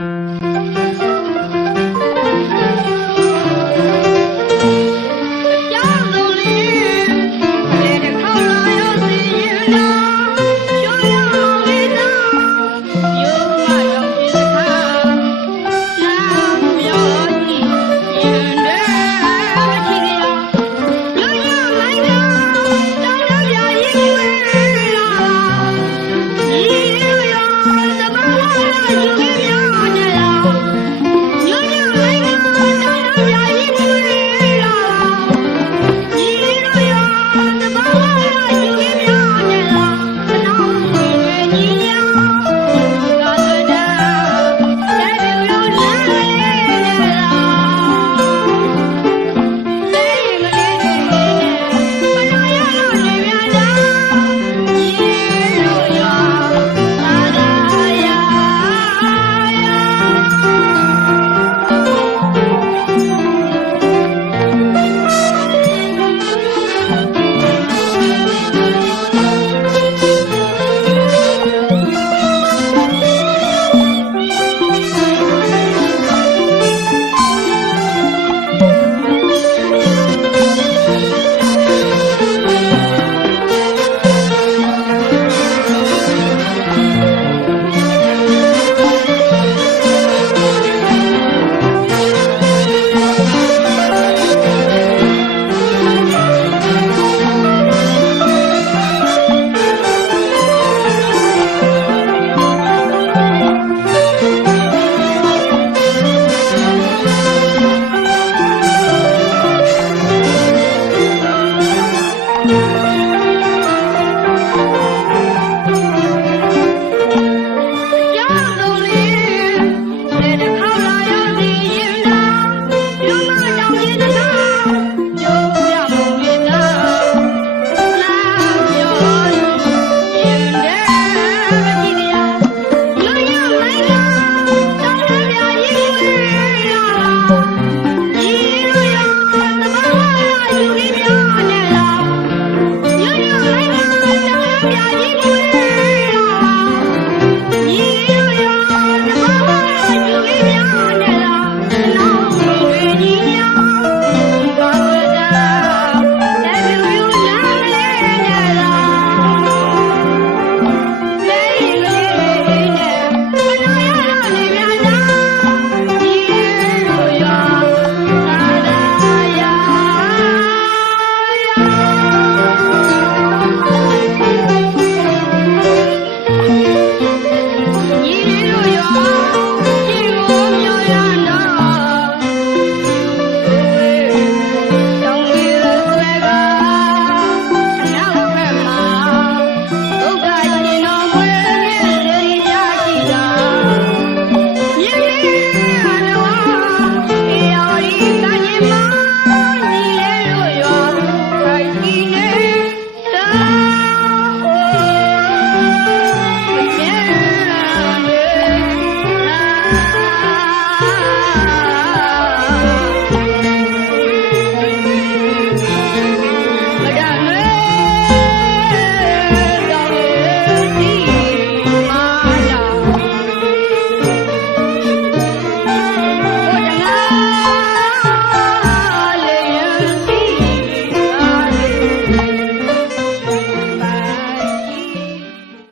thank you